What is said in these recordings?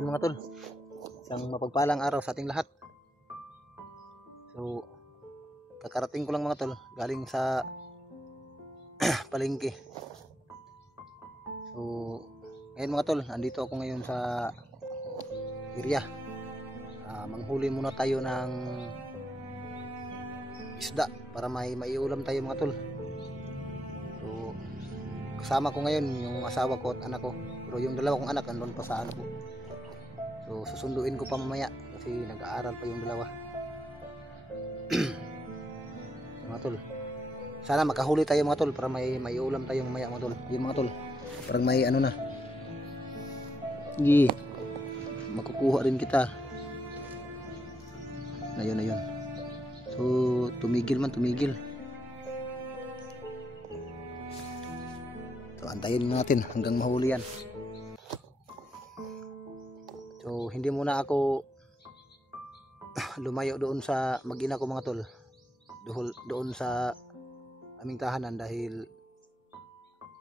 Yan mga tol, isang mapagpalang araw sa ating lahat. So kakarating ko lang mga tol, galing sa palengke. So ngayon mga tol, andito ako ngayon sa area. Manghuli muna tayo ng isda para may maiulam tayo mga tol. So kasama ko ngayon yung asawa ko at anak ko, pero yung dalawa kong anak andun pa sa ano ko. So susunduin ko pa mamaya kasi nag-aaral pa yung dalawa. Mga tol, sana makahuli tayo mga tol para may maiulam tayo mamaya mga tol. Yung mga tol, parang may ano na, hindi makukuha rin kita. Ayun. So tumigil. So antayin natin hanggang mahuli yan. So hindi muna ako lumayo doon sa mag-ina ko mga tol, doon sa aming tahanan, dahil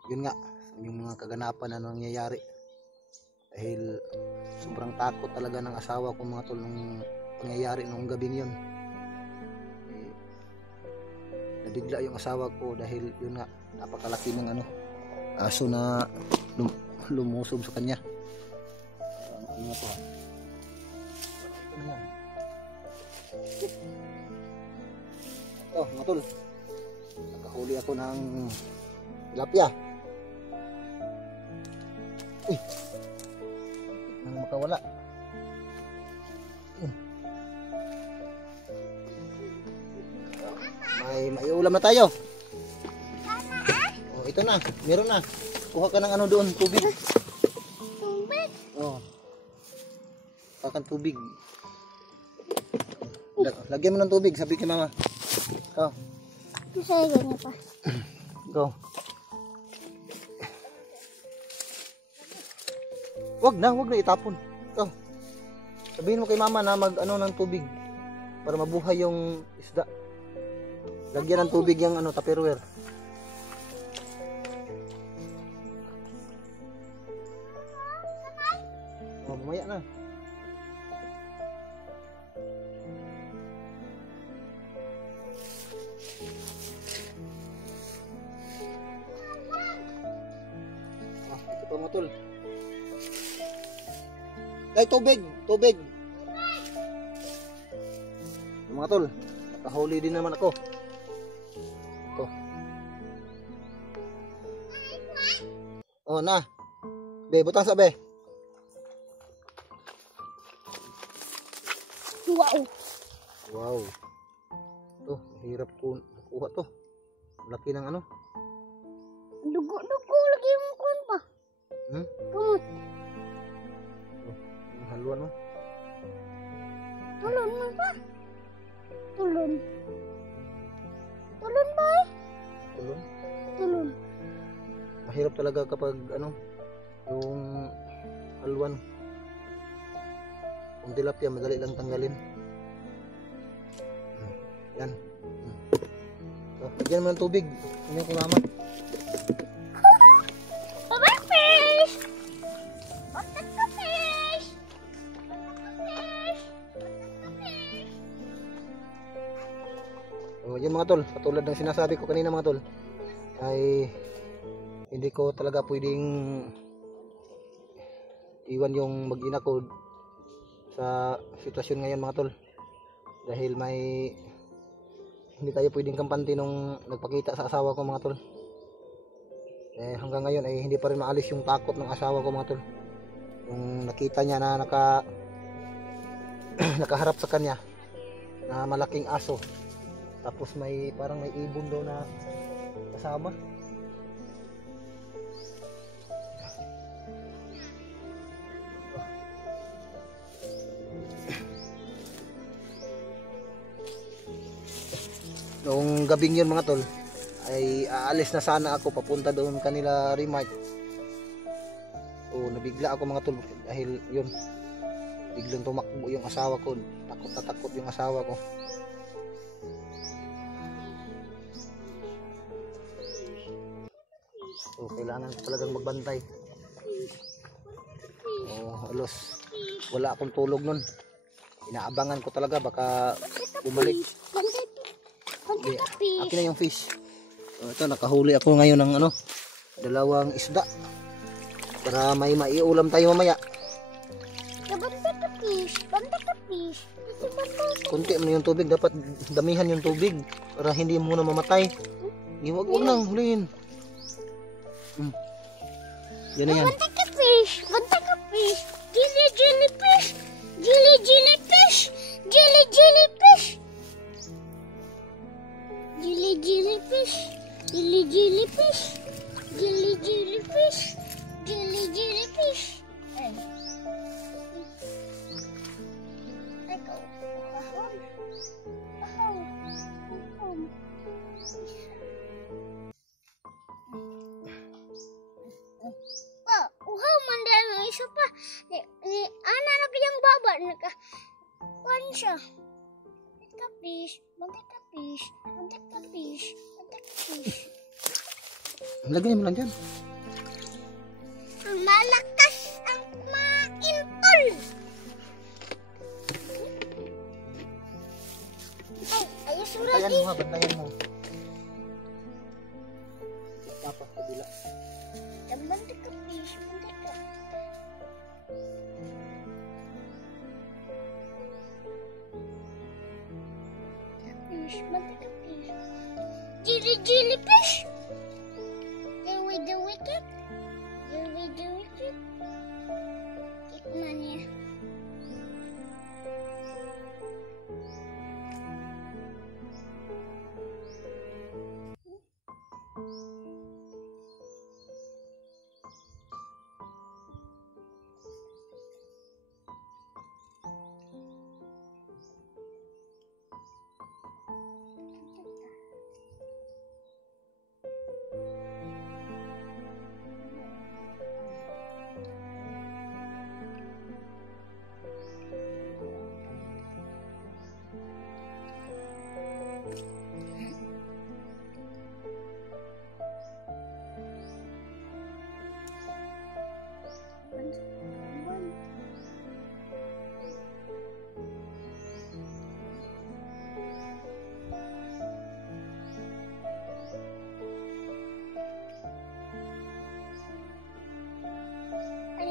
yun nga yung mga kaganapan na nangyayari. Dahil sobrang takot talaga ng asawa ko mga tol nung pangyayari nung gabing yun. Nabigla yung asawa ko dahil yun nga, napakalaki ng aso na lumusob sa kanya. Ano to? Ano yan? Oh mga tol, nakahuli ako ng tilapia. Uy, nang makawala. May ulam na tayo. Oh, ito na, meron na. Kuha ka ng doon, tubig. Tubig? Oh. Kuha ka ng tubig. Lagyan mo ng tubig, sabi kay mama. Oh. Masaya niya pa. Go. Wag na itapon. Oh. Sabihin mo kay mama na mag ng tubig para mabuhay yung isda. Lagyan ng tubig yung tupperware. Oh, mamaya na. Ito pa mga tol. Ay, tubig. Mga tol, nakahuli din naman ako. Ito. Oh na. Be, butang sa be. Wow. Ito, mahirap ko makuha to. Laki ng Dugo lagi yung kuwan pa. Kumot. Oh, yung haluan mo. Tulon mo pa. Tulon ba eh? Tulon. Mahirap talaga kapag yung haluan. Kung tilapia, madali lang tanggalin. Yan. So, lagyan mo ng tubig. Yan yung kumama. Fish! So, yan mga tol, katulad ng sinasabi ko kanina mga tol, ay hindi ko talaga pwedeng iwan yung mag-ina ko sa sitwasyon ngayon mga tol, dahil hindi tayo pwedeng kampante nung nagpakita sa asawa ko mga tol. Hanggang ngayon ay hindi pa rin maalis yung takot ng asawa ko mga tol, yung nakita niya na nakaharap sa kanya na malaking aso, tapos parang may ibon daw na kasama. Noong gabing yun mga tol, ay aalis na sana ako papunta doon kanila Remart. O nabigla ako mga tol dahil yun, biglang tumakbo yung asawa ko. Takot yung asawa ko. So kailangan ko talagang magbantay. Oh, halos wala akong tulog nun. Inaabangan ko talaga baka bumalik. Hindi, akin na yung fish. Ito, nakahuli ako ngayon ng ano, dalawang isda. Para may maiulam tayo mamaya. Banda ka fish. Banda ka fish. Kunti mo yung tubig, dapat damihan yung tubig para hindi muna mamatay. Huwag nang huliin. Yan na yan. Banda ka fish. Banda ka fish. Jelly jellyfish. Jelly jellyfish. Jelly jellyfish. Jelly jellyfish. Jelly jellyfish. Jelly jellyfish. Jelly jellyfish. Uhaw man dahil ng isa pa. Ni ana na kayang baba. Kuhan siya. Bantik ka fish. Bantik ka fish. Bantik ka fish. Bantik ka fish. Lagay mo lang dyan. Ang malakas ang kumain tol. Ay, ayos mo Bantayan lagi. mo ha, bantayan mo. Papa, kabila. Bantik ka fish. Bantik ka. Fish. Bantik ka fish. Jelly jellyfish. Dewi the wicked. Dewi the wicked. Tikman niya.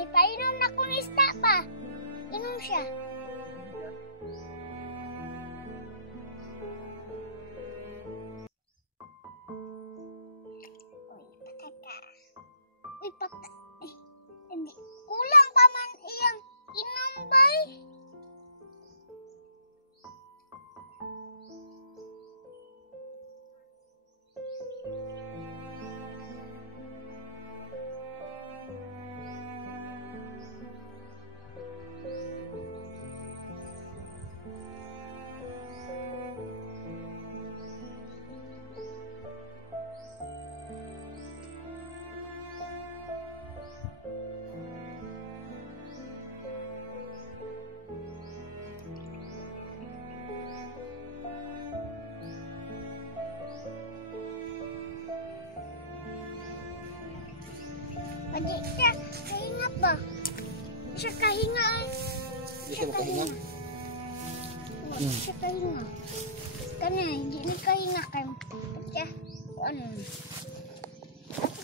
Painom na kung isda pa. Inom siya. Uy, pataka. Hindi. Kulang pa man iyang inom bay. Pwede siya kahinga ba? Siya kahinga ay. Hindi siya makahinga. Siya kahinga. Kanya, hindi na kahinga kayo. Siya, ano?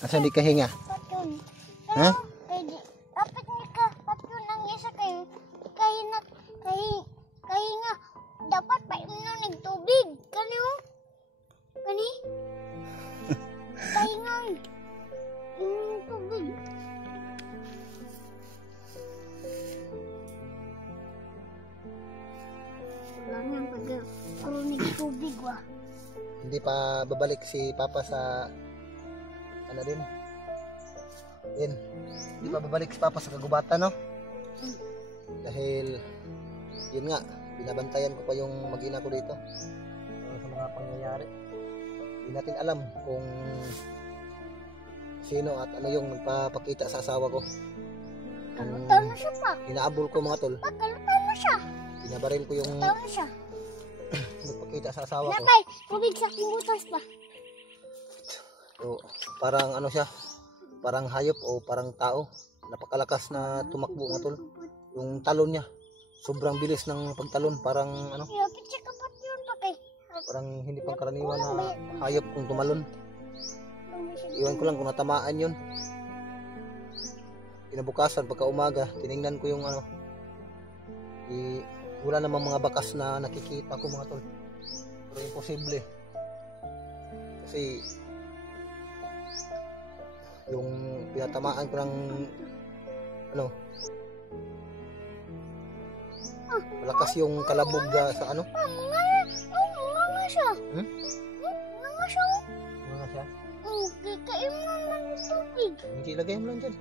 Asa hindi kahinga? Patun. Ha? Pwede. Dapat niya ka, patun ang isa kayo. Kahinga, kahinga. Dapat pa inom ng tubig. Kani? Kani? Kahinga. Inom ng tubig. Wala nang pag-arunig tubig wa. Hindi pa babalik si Papa sa ano din. Hindi pa babalik si Papa sa kagubatan, no? Dahil yun nga, binabantayan ko pa yung mag-ina ko dito sa mga pangyayari. Hindi natin alam kung sino at ano yung nagpapakita sa asawa ko. Kalutan na siya pa. Inaabol ko mga tol. Kalutan na siya. Binabaril ko yung Kalutan na siya. nagpakita sa asawa ko. Napay, tubig sa kibutas pa. So, parang ano siya, parang hayop o parang tao. Napakalakas na tumakbo mga tol. Yung talon niya. Sobrang bilis ng pagtalon. Parang ano, Yapit siya kapat yun pa kay. parang hindi pang karaniwan na hayop kung tumalon. Iwan ko lang kung natamaan yun. Kinabukasan, pagka umaga, tiningnan ko yung ano, wala namang mga bakas na nakikita ko mga tol. Pero imposible. Kasi yung pinatamaan ko ng ano, malakas yung kalabog sa ano. Mga nga siya. Hmm? Mga nga siya. Ano siya? Kaiman man yung tubig. Hindi, lagay mo lang dyan.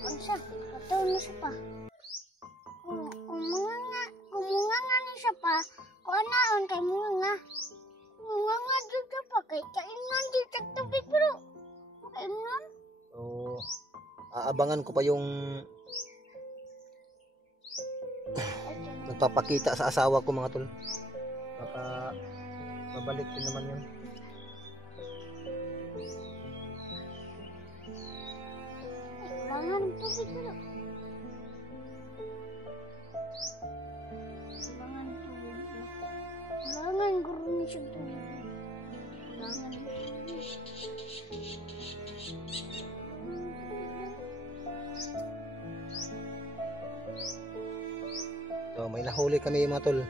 Ano siya? Pataw na siya pa. Kung mga nga na siya pa, kung anaon kay mga nga. Mga nga dito pa kay kaiman dito sa tubig pero kaiman. So, aabangan ko pa yung nagpapakita sa asawa ko mga tol. Baka babalik din naman yun. Kailangan ng tubig pero. Kailangan guru ni siya tubig. Kailangan ng tubig. So, may nahuli kami mga tol.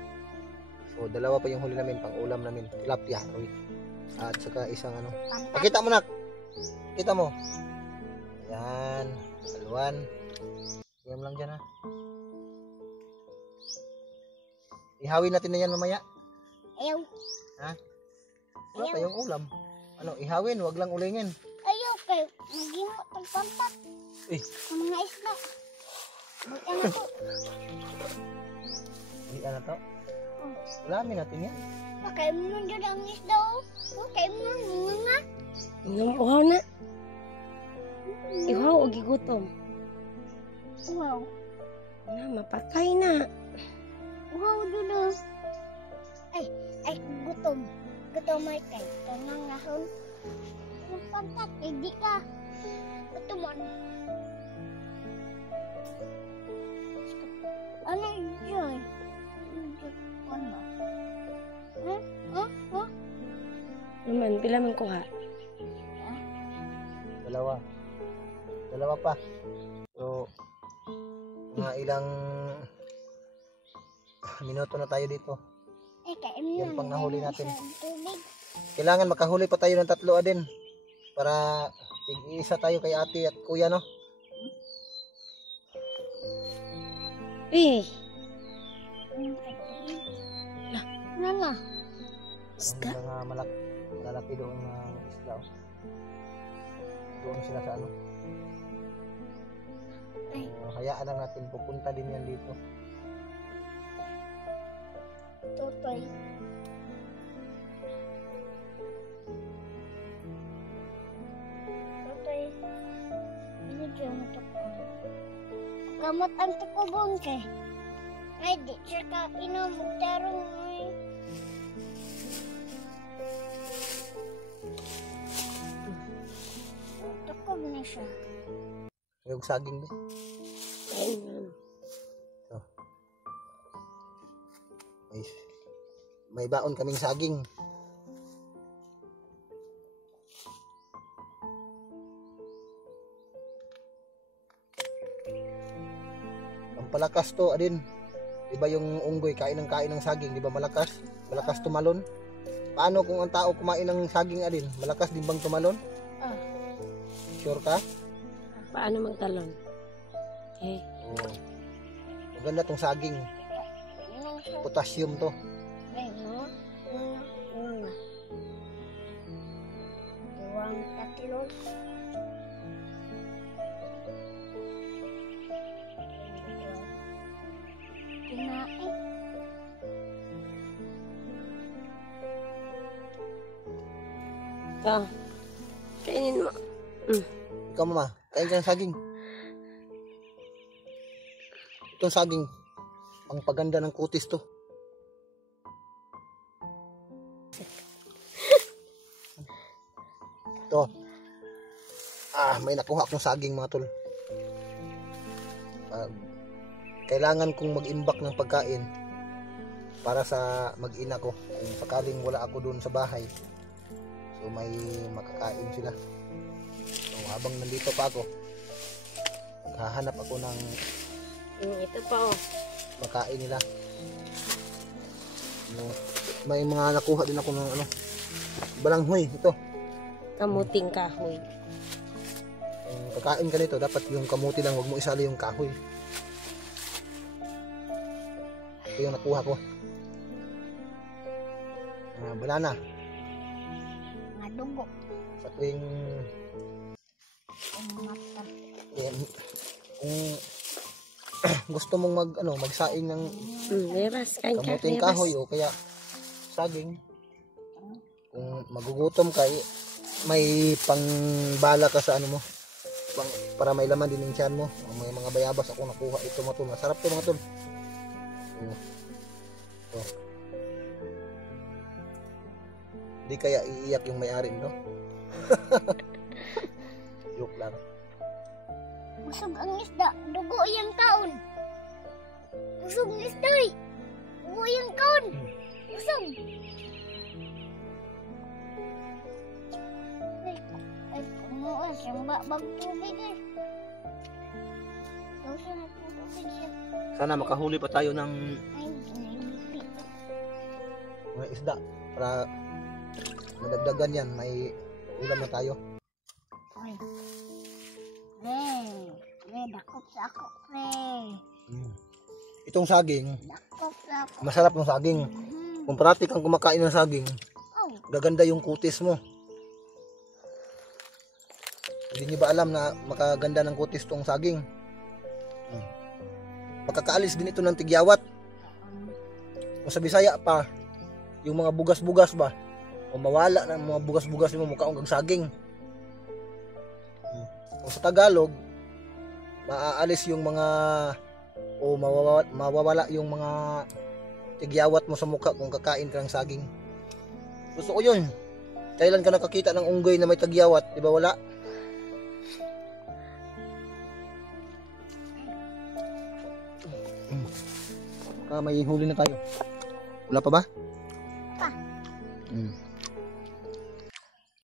So, dalawa pa yung huli namin, pang ulam namin. Tilapia, Roy. At saka isang ano. Pakita mo nak. Kita mo. Ayan. Saluan. Diyan lang dyan ha. Ihawin natin na yan mamaya. Ayaw. Ha? Wala tayong ulam. Ano, ihawin, wag lang ulingin. Ayaw kay maging tagpantak. Eh, Sa mga isda. Mag-ano to? hindi na to. Ulamin natin yan. Makaiman dyan ang isda o. Makaiman mga nga. Inom uhaw na. Ihaw o gigutom. Wow. Na, mapatay na. Wow, dulo. Ay, gutom. Gutom ay kay. Tanang nahon. Yung pantak, hindi ka. Gutomon. Ano yun? Ano? Huh? Naman, pila man kuha. Dalawa. Dalawa pa. So, mga ilang minuto na tayo dito. Yan pang nahuli natin. Tubig. Kailangan makahuli pa tayo ng 3 din. Para tig-isa tayo kay ate at kuya, no? Eh, Nana. isda. Ang mga malalaki doon na isda. Oh. Doon sila sa ano. So, hayaan lang natin, pupunta din yan dito. Totoy. Totoy. Ano dyan ang tukong? Kamot ang tukubong kay. Ay, di siya ka inom. Terong ay. Tukog na siya. Yung saging ba? Ayun. May baon kaming saging. Pampalakas to, adin. Diba yung unggoy kain ng saging, diba malakas? Malakas tumalon. Paano kung ang tao kumain ng saging, adin? Malakas din bang tumalon? Ah. Sure ka? Paano magtalon? Eh, Oo. Maganda tong saging. Inom siya. Potassium to. Ay, no? Iwang tatlo. Kinain. ito. Kainin mo. Ikaw mama, kain ka ng saging. Itong saging, ang paganda ng kutis to. Ito. may nakuha akong saging mga tol. Kailangan kong mag-imbak ng pagkain para sa mag-ina ko kung sakaling wala ako doon sa bahay, so may makakain sila. So habang nandito pa ako, hahanap ako ng Ito pa oh. makain nila. May mga nakuha din ako ng balanghoy. Ito, Kamuting kahoy. kakain ka nito, dapat yung kamuti lang, huwag mo isali yung kahoy. Ito yung nakuha ko. Banana. Nga dugo. Sa tuwing Mata. kung gusto mong magsaing ng Meras. Kain ka. kamuting Meras. kahoy o kaya saging, kung magugutom ka, may pangbala ka sa mo, para may laman din yung tiyan mo. May mga bayabas ako nakuha ito mga tol. Masarap to mga tol. Di kaya iiyak yung may-ari nito. Joke lang. Busog ang isda. Dugo yung kaon. Busog ang isda eh. Dugo yung kaon. Busog. Ay, kumuha siyang bag tubig eh. Daw siya nagtutubig siya. Sana makahuli pa tayo ng Ay, ginaibibi. mga isda para madagdagan yan, may ulam na tayo. Ay. Pre, dakop sa ako, pre. Itong saging, Dakop sa ako. masarap ng saging. Kung parati kang kumakain ng saging, Oh, gaganda yung kutis mo. Hindi niyo ba alam na makaganda ng kutis tong saging? Makakaalis din ito ng tigyawat. Kung sa Bisaya pa, yung mga bugas-bugas ba, o mawala na mga bugas-bugas mo mukha kang saging. Kung sa Tagalog, maaalis yung mga o mawawala yung mga tigyawat mo sa mukha kung kakain ka ng saging. Gusto ko yun. Kailan ka nakakita ng unggoy na may tagyawat? Di ba wala? May huli na tayo. Wala pa ba? Pa.